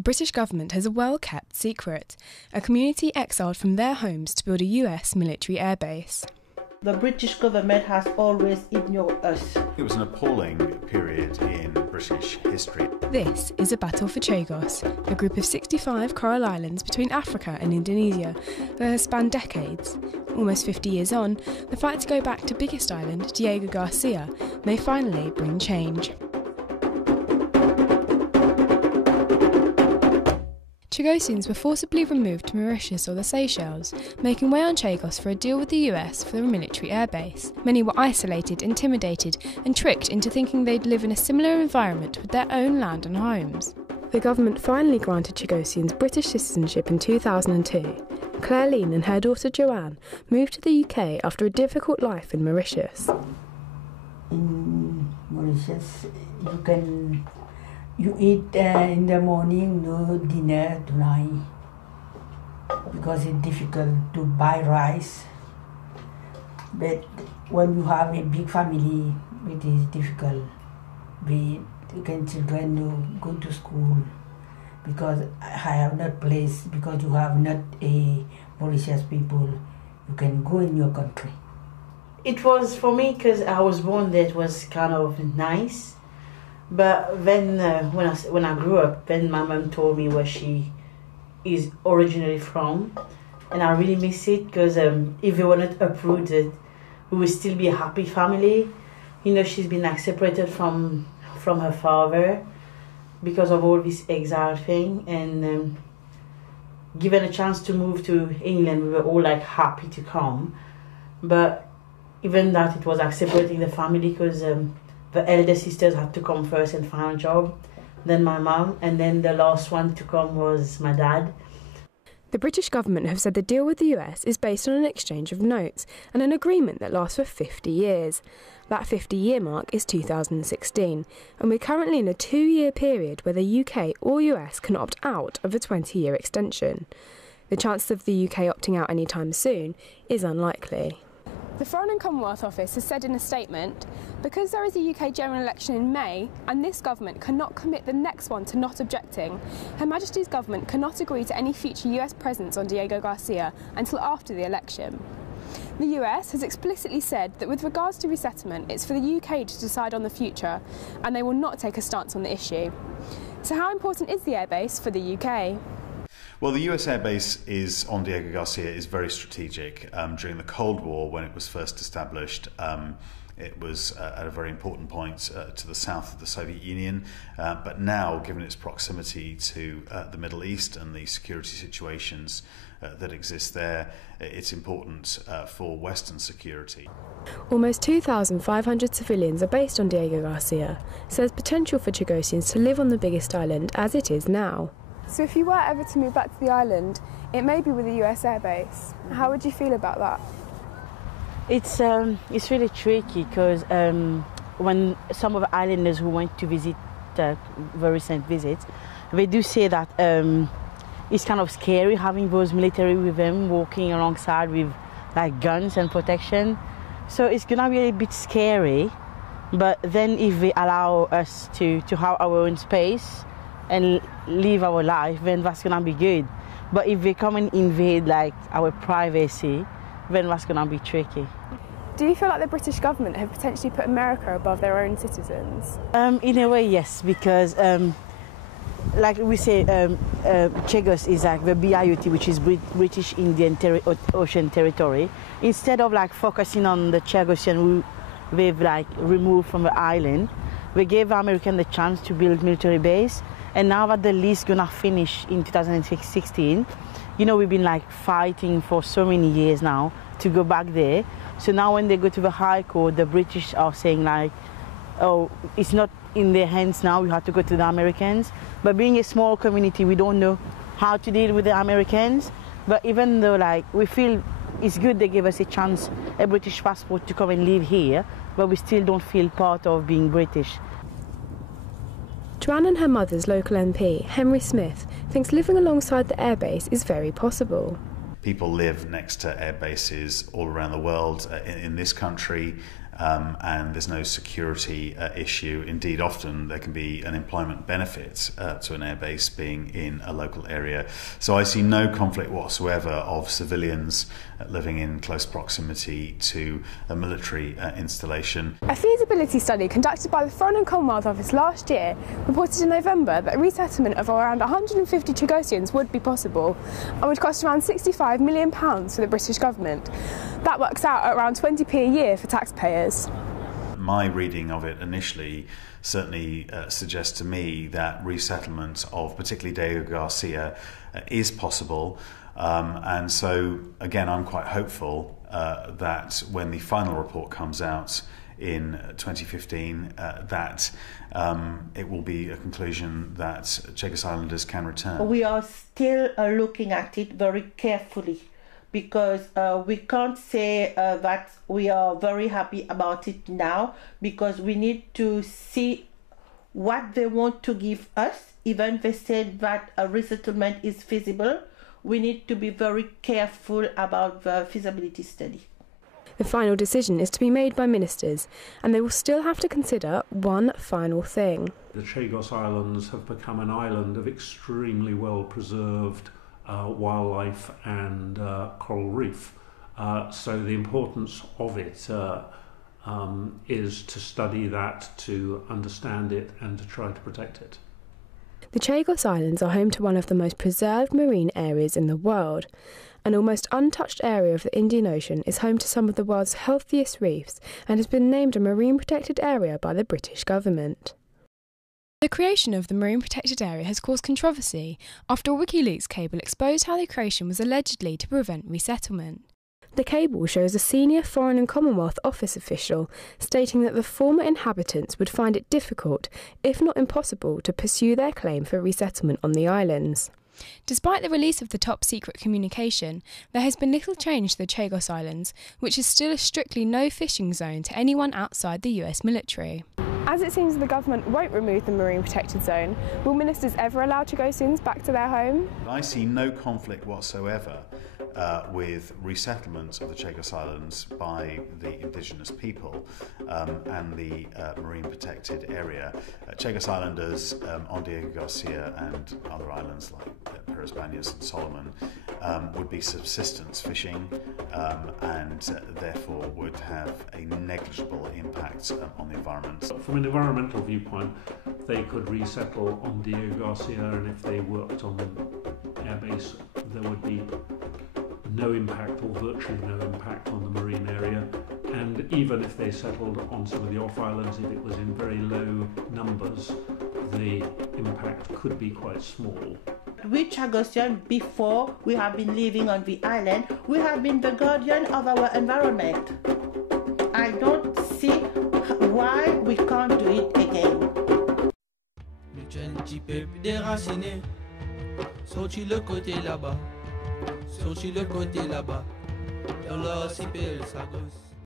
The British government has a well-kept secret, a community exiled from their homes to build a US military airbase. The British government has always ignored us. It was an appalling period in British history. This is a battle for Chagos, a group of 65 coral islands between Africa and Indonesia that has spanned decades. Almost 50 years on, the fight to go back to biggest island, Diego Garcia, may finally bring change. Chagosians were forcibly removed to Mauritius or the Seychelles, making way on Chagos for a deal with the US for the military airbase. Many were isolated, intimidated, and tricked into thinking they'd live in a similar environment with their own land and homes. The government finally granted Chagosians British citizenship in 2002. Claire Lean and her daughter Joanne moved to the UK after a difficult life in Mauritius. In Mauritius, you eat in the morning, no dinner tonight, because it's difficult to buy rice. But when you have a big family, it is difficult. Children to go to school, because I have not place, because you have not a Mauritius people, you can go in your country. It was, for me, because I was born there, it was kind of nice. But then when I grew up, then my mom told me where she is originally from, and I really miss it, because if we were not uprooted, we would still be a happy family. You know, she's been separated from her father because of all this exile thing, and given a chance to move to England, we were all happy to come. But even that, it was separating the family, because the elder sisters had to come first and find a job, then my mum, and then the last one to come was my dad. The British government have said the deal with the US is based on an exchange of notes and an agreement that lasts for 50 years. That 50-year mark is 2016, and we're currently in a 2-year period where the UK or US can opt out of a 20-year extension. The chances of the UK opting out anytime soon is unlikely. The Foreign and Commonwealth Office has said in a statement, because there is a UK general election in May and this government cannot commit the next one to not objecting, Her Majesty's government cannot agree to any future US presence on Diego Garcia until after the election. The US has explicitly said that with regards to resettlement, it's for the UK to decide on the future, and they will not take a stance on the issue. So how important is the airbase for the UK? Well, the US airbase on Diego Garcia is very strategic. During the Cold War, when it was first established, it was at a very important point to the south of the Soviet Union, but now, given its proximity to the Middle East and the security situations that exist there, it's important for Western security. Almost 2,500 civilians are based on Diego Garcia, so there's potential for Chagosians to live on the biggest island as it is now. So if you were ever to move back to the island, it may be with a US airbase. How would you feel about that? It's really tricky, because when some of the islanders who went to visit the recent visits, they do say that it's kind of scary having those military with them walking alongside with guns and protection. So it's gonna be a bit scary. But then if they allow us to have our own space and live our life, then that's gonna be good. But if they come and invade our privacy, then that's gonna be tricky. Do you feel like the British government have potentially put America above their own citizens? In a way, yes, because like we say, Chagos is the BIOT, which is British Indian Ocean Territory. Instead of focusing on the Chagosian who they've removed from the island, we gave the Americans the chance to build military base. And now that the lease gonna finish in 2016, you know, we've been fighting for so many years now to go back there. So now when they go to the High Court, the British are saying oh, it's not in their hands now, we have to go to the Americans. But being a small community, we don't know how to deal with the Americans. But even though we feel it's good they gave us a chance, a British passport to come and live here, but we still don't feel part of being British. Joanne and her mother's local MP, Henry Smith, thinks living alongside the airbase is very possible. People live next to air bases all around the world. In this country, and there's no security issue. Indeed, often there can be an employment benefit to an airbase being in a local area. So I see no conflict whatsoever of civilians living in close proximity to a military installation. A feasibility study conducted by the Foreign and Commonwealth Office last year reported in November that resettlement of around 150 Chagosians would be possible and would cost around £65 million for the British government. That works out at around 20p a year for taxpayers. My reading of it initially certainly suggests to me that resettlement of particularly Diego Garcia is possible. And so, again, I'm quite hopeful that when the final report comes out in 2015, that it will be a conclusion that Chagos Islanders can return. We are still looking at it very carefully, because we can't say that we are very happy about it now, because we need to see what they want to give us. Even if they said that a resettlement is feasible, we need to be very careful about the feasibility study. The final decision is to be made by ministers, and they will still have to consider one final thing. The Chagos Islands have become an island of extremely well preserved wildlife and coral reef. So the importance of it is to study that, to understand it, and to try to protect it. The Chagos Islands are home to one of the most preserved marine areas in the world. An almost untouched area of the Indian Ocean is home to some of the world's healthiest reefs and has been named a marine protected area by the British government. The creation of the marine protected area has caused controversy after a WikiLeaks cable exposed how the creation was allegedly to prevent resettlement. The cable shows a senior Foreign and Commonwealth Office official stating that the former inhabitants would find it difficult, if not impossible, to pursue their claim for resettlement on the islands. Despite the release of the top-secret communication, there has been little change to the Chagos Islands, which is still a strictly no-fishing zone to anyone outside the US military. As it seems the government won't remove the marine protected zone, will ministers ever allow Chagosians back to their home? I see no conflict whatsoever with resettlement of the Chagos Islands by the indigenous people and the marine protected area. Chagos Islanders on Diego Garcia and other islands like Perez Banhas and Solomon would be subsistence fishing and therefore would have a negligible impact on the environment. From an environmental viewpoint, they could resettle on Diego Garcia, and if they worked on the airbase, there would be no impact, or virtually no impact, on the marine area. And even if they settled on some of the off islands, if it was in very low numbers, the impact could be quite small. We Chagosians, before we have been living on the island, we have been the guardian of our environment. I don't see why we can't do it again. Sorti le côté là-bas, sorti le côté là-bas, dans la cipelle Chagos.